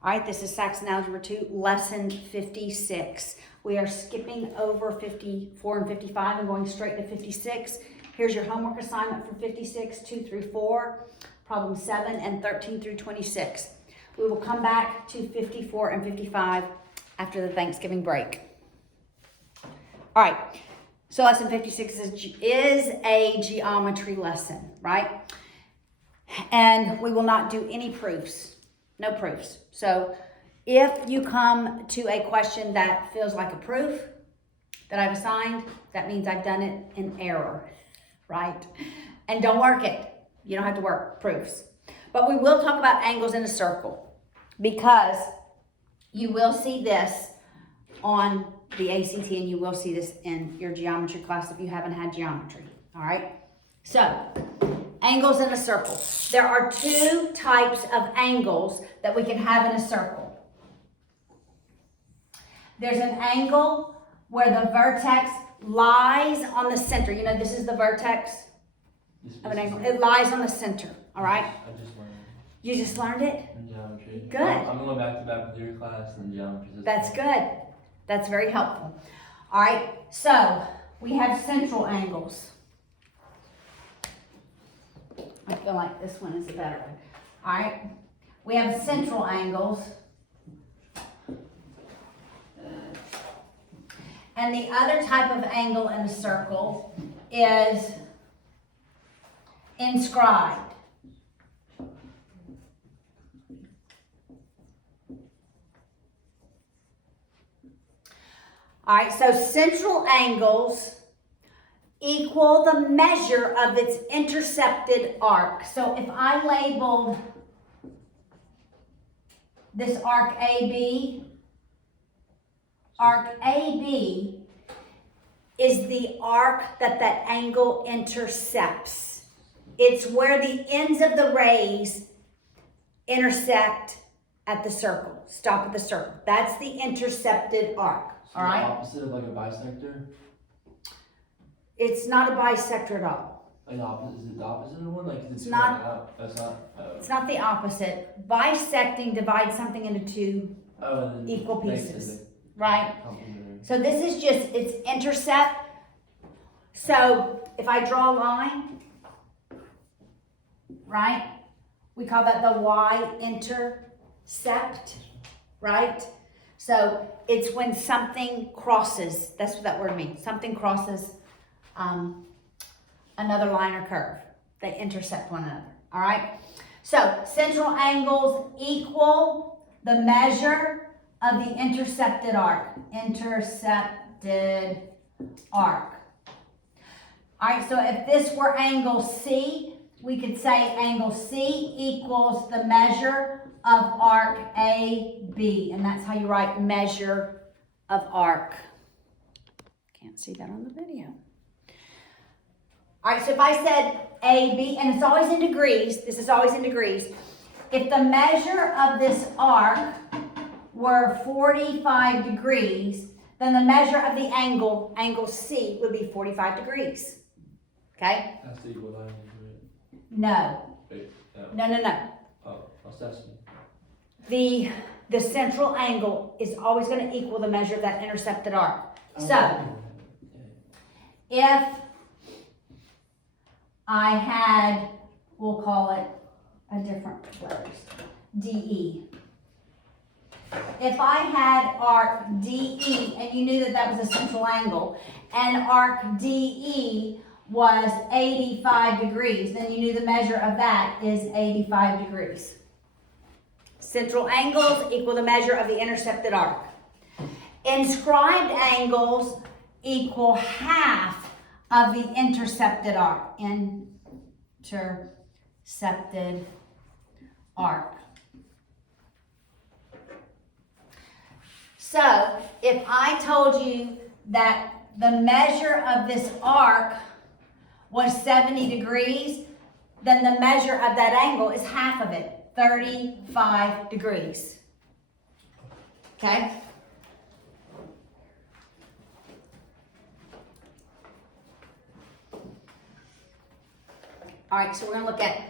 All right, this is Saxon Algebra 2, lesson 56. We are skipping over 54 and 55 and going straight to 56. Here's your homework assignment for 56, 2 through 4, problem 7, and 13 through 26. We will come back to 54 and 55 after the Thanksgiving break. All right, so lesson 56 is a geometry lesson, right? And we will not do any proofs. No proofs. So if you come to a question that feels like a proof that I've assigned, that means I've done it in error, right? And don't work it. You don't have to work proofs. But we will talk about angles in a circle because you will see this on the ACT and you will see this in your geometry class if you haven't had geometry, all right? So, angles in a circle. There are two types of angles that we can have in a circle. There's an angle where the vertex lies on the center. You know, this is the vertex of an angle. It lies on the center, all right? I just learned it. You just learned it? In geometry. Good. I'm going back to back with your class and geometry. That's good. That's very helpful. All right, so we have central angles. I feel like this one is a better one. All right, we have central angles. And the other type of angle in a circle is inscribed. All right, so central angles equal the measure of its intercepted arc. So if I labeled this arc AB is the arc that angle intercepts. It's where the ends of the rays intersect at the circle, stop at the circle. That's the intercepted arc. So all right? The opposite of like a bisector? It's not a bisector at all. Like opposite, is it the opposite of one? Like it's not. Out. That's not. It's not the opposite. Bisecting divides something into two equal pieces, right? So this is just its intercept. So if I draw a line, right? We call that the y-intercept, right? So it's when something crosses, that's what that word means. Something crosses another line or curve. They intercept one another, all right? So central angles equal the measure of the intercepted arc. Intercepted arc. All right, so if this were angle C, we could say angle C equals the measure of arc AB. And that's how you write measure of arc. Can't see that on the video. All right, so if I said AB, and it's always in degrees, this is always in degrees. If the measure of this arc were 45 degrees, then the measure of the angle C, would be 45 degrees. Okay? That's the equal line to it. No. Wait, No. Oh, assessment. The central angle is always going to equal the measure of that intercepted arc. So, if I had, we'll call it a different letters, DE. If I had arc DE, and you knew that was a central angle, and arc DE was 85 degrees, then you knew the measure of that is 85 degrees. Central angles equal the measure of the intercepted arc. Inscribed angles equal half of the intercepted arc. Intercepted arc. So, if I told you that the measure of this arc was 70 degrees, then the measure of that angle is half of it, 35 degrees. Okay? All right, so we're going to look at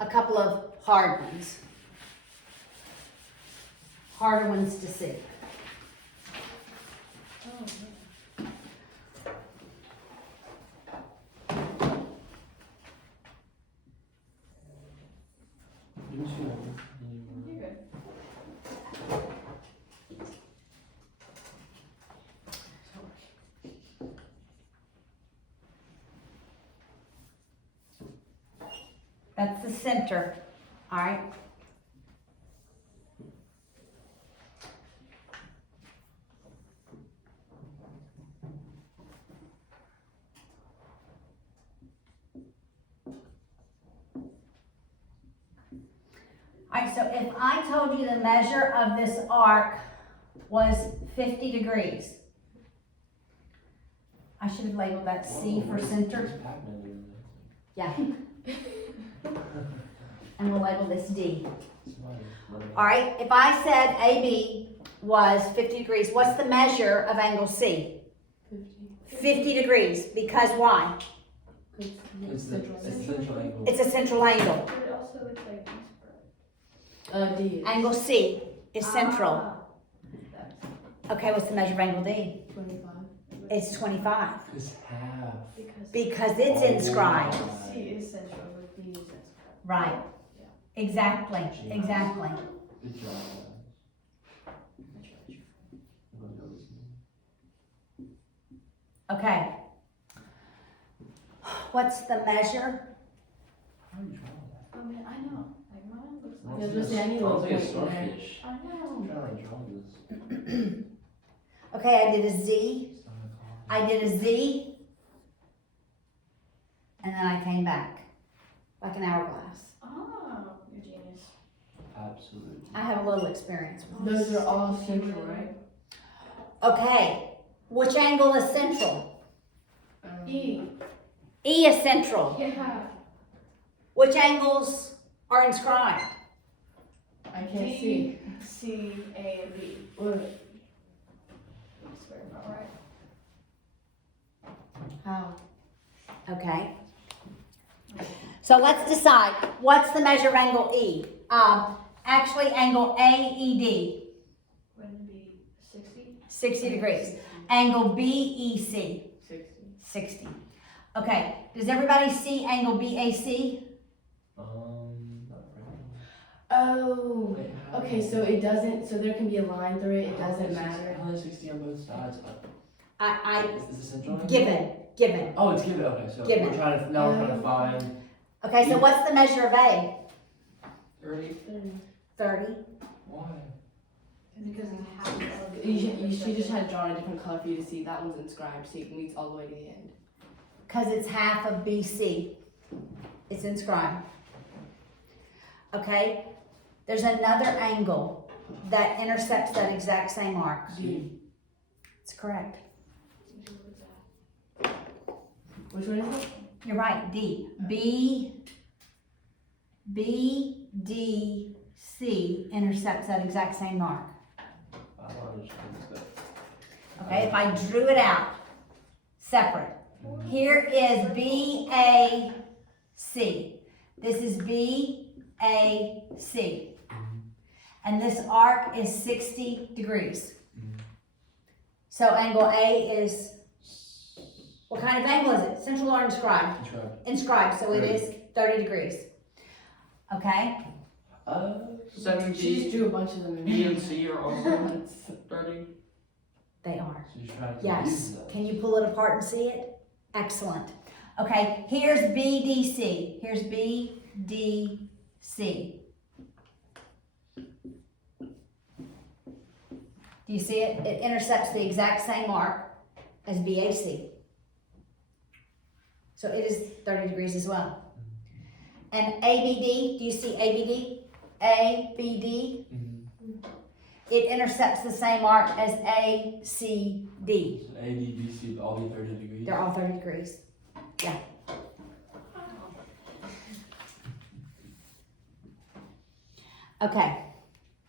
a couple of hard ones. harder ones to see. Give me two. You're good. That's the center, all right? All right, so if I told you the measure of this arc was 50 degrees, I should have labeled that C for center. There's Pac-Man doing Yeah. And we'll label this D. that. Somebody running. All right, if I said AB was 50 degrees, what's the measure of angle C? 50 degrees, because why? It's the central angle. It's a central angle. But it also looks like this D. Angle C is central. That's Okay, what's the measure of angle D? 25. It's 25, It's half. because it's inscribed. C is central, but D is inscribed. Right. Exactly, exactly. Good job, guys. I'm gonna go this way. Okay. What's the measure? How are you drawing that? Oh man, I know. Like mine looks I like. Yeah, just say I need a little like a point in there. starfish. I I'm know. trying to draw this. Okay, I did a Z, It's not a I did a Z, and then I came back, like an hourglass. Oh, you're genius. Absolutely. I have a little experience with Those are all central, right? it. Okay, which angle is central? E. E is central. Yeah. Which angles are inscribed? I can't see. C, A, and B. Wait, I swear I'm not right. How? Okay. So let's decide, what's the measure of angle E? Actually, angle AED, Wouldn't it be 60? 60 degrees. Angle BEC, 60. 60. Okay, does everybody see angle BAC? Not really. Oh. Wait, how- Okay, so it doesn't, so there can be a line through it, it doesn't matter. How is 60 on both sides? Is the central angle? Given. Oh, it's given. Okay, so Given. we're trying to find Okay, so what's the measure of A? 30. 30. Why? Because it's half of the. You just had drawn a different color for you to see. That one's inscribed, so it leads all the way to the end. Because it's half of BC. It's inscribed. Okay, there's another angle that intercepts that exact same arc. D. It's correct. Which one is it? You're right, D. D, C intercepts that exact same arc. I don't understand this stuff. Okay, if I drew it out, separate. Here is BAC. This is BAC. And this arc is 60 degrees. So angle A is, what kind of angle is it? Central or inscribed? Inscribed. Inscribed, so it is 30 degrees. Okay? So She just drew a bunch of them in B and C are also 30. They are. So you're trying to Yes. confuse that. Can you pull it apart and see it? Excellent. Okay, here's BDC. Here's BDC. Do you see it? It intercepts the exact same arc as BAC. So it is 30 degrees as well. And ABD, do you see ABD? ABD, it intercepts the same arc as ACD. So A, D, B, C, all be 30 degrees. They're all 30 degrees. Yeah. Okay,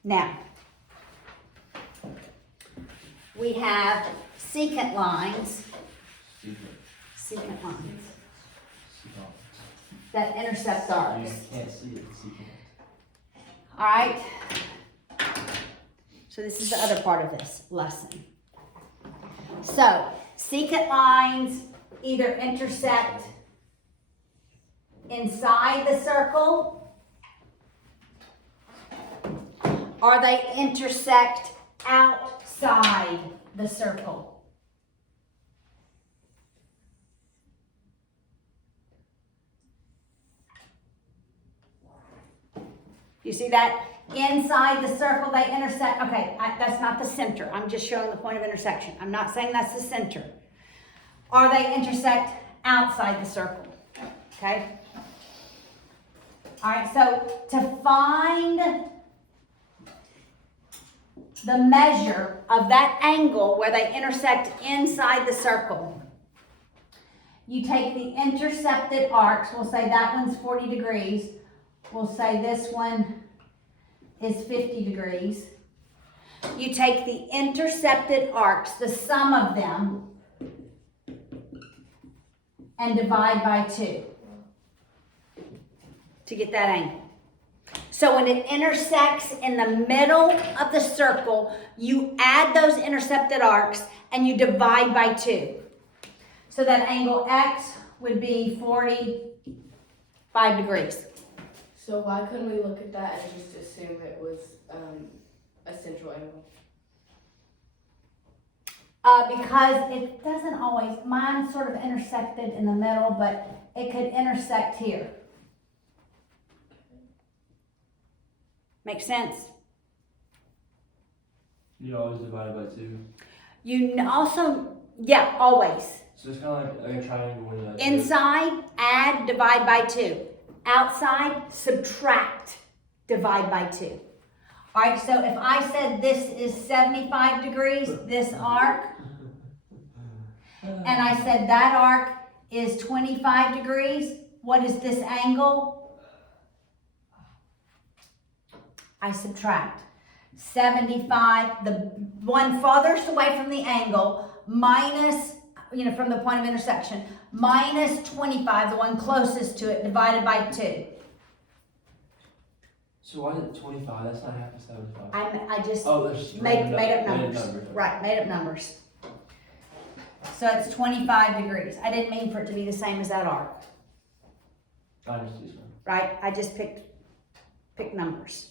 now, we have secant lines, secant lines that intercept You arcs. can't see it. See it. All right. So this is the other part of this lesson. So secant lines either intersect inside the circle or they intersect outside the circle. You see that? Inside the circle they intersect. Okay, that's not the center. I'm just showing the point of intersection. I'm not saying that's the center. Or they intersect outside the circle. Okay? All right, so to find the measure of that angle where they intersect inside the circle, you take the intercepted arcs. We'll say that one's 40 degrees. We'll say this one is 50 degrees. You take the intercepted arcs, the sum of them, and divide by 2 to get that angle. So when it intersects in the middle of the circle, you add those intercepted arcs and you divide by 2. So that angle X would be 45 degrees. So why couldn't we look at that and just assume it was a central angle? Because it doesn't always, mine sort of intersected in the middle, but it could intersect here. Make sense? You always divide by 2. You also, yeah, always. So it's kind of like a triangle with a... Inside, add, divide by 2. Outside, subtract, divide by 2. All right, so if I said this is 75 degrees, this arc, and I said that arc is 25 degrees, what is this angle? I subtract. 75, the one farthest away from the angle, minus, from the point of intersection, minus 25, the one closest to it, divided by 2. So why is it 25? That's not half of 75. I just there's made up numbers. numbers. Right, made up numbers. So it's 25 degrees. I didn't mean for it to be the same as that arc, I just use one. right? I just picked numbers.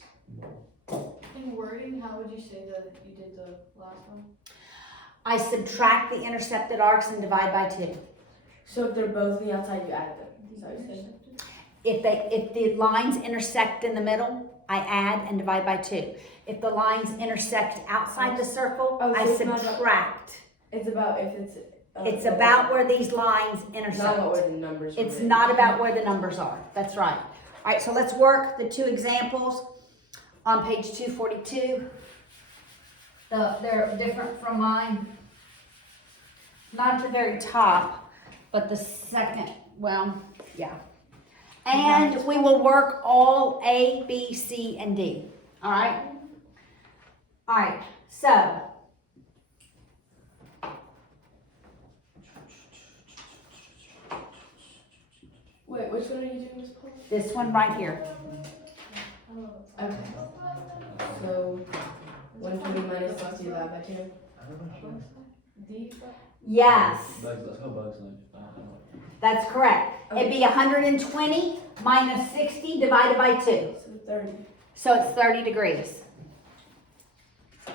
In wording, how would you say that you did the last one? I subtract the intercepted arcs and divide by 2. So if they're both on the outside, you add them. Is that what you're saying? If the lines intersect in the middle, I add and divide by 2. If the lines intersect outside the circle, Oh, so I it's not subtract. It's about if it's... It's about where these lines intersect. Not about where the numbers are. It's written. not about where the numbers are. That's right. All right, so let's work the 2 examples on page 242. They're different from mine. Not at the very top, but the second, well, yeah. And we will work all A, B, C, and D. All right? All right, so Wait, which one are you doing this for? this one right here. Okay. So 120 minus 60 divided by 2. D? Yes, Bugs, let's go Bugs Life. that's correct. It'd be 120 minus 60 divided by 2. So 30. So it's 30 degrees. So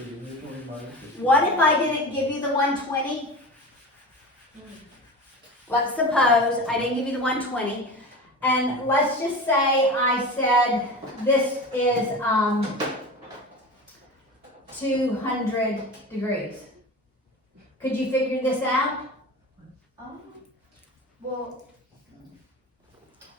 you need 20 minus 50. What if I didn't give you the 120? Let's suppose I didn't give you the 120. And let's just say I said this is 200 degrees. Could you figure this out? Well,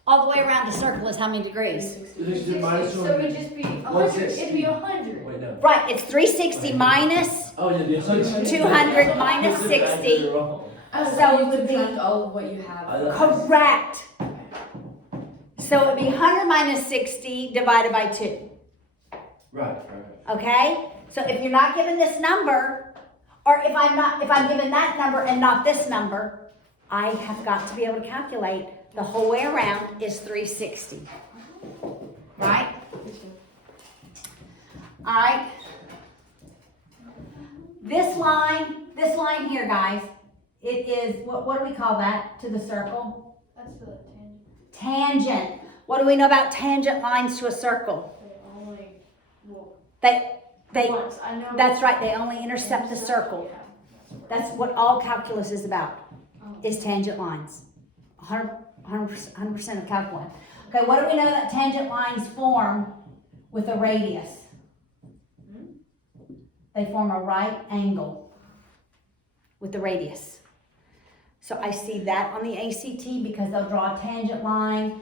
All the way around the circle is how many degrees? This is minus so 200. it'd just be 100. 160. It'd be 100. Wait, no. Right, it's 360 minus. Oh, yeah, the 200 minus 60. So you would subtract all of what you have. Correct. So it would be 100 minus 60 divided by 2. Right. Okay? So if you're not given this number, or if I'm given that number and not this number, I have got to be able to calculate the whole way around is 360. Right? line here, guys, it is, what do we call that to the circle? That's the tangent. Tangent. What do we know about tangent lines to a circle? They only, well, They, once, I know. that's right, they only intercept the circle. Yeah, That's what all calculus is about, Oh. is tangent lines. 100% of calculus. Okay, what do we know that tangent lines form with a radius? They form a right angle with the radius. So I see that on the ACT because they'll draw a tangent line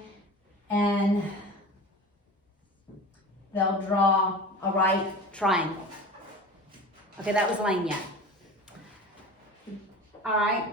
and they'll draw a right triangle. Okay, that was lane yet. All right.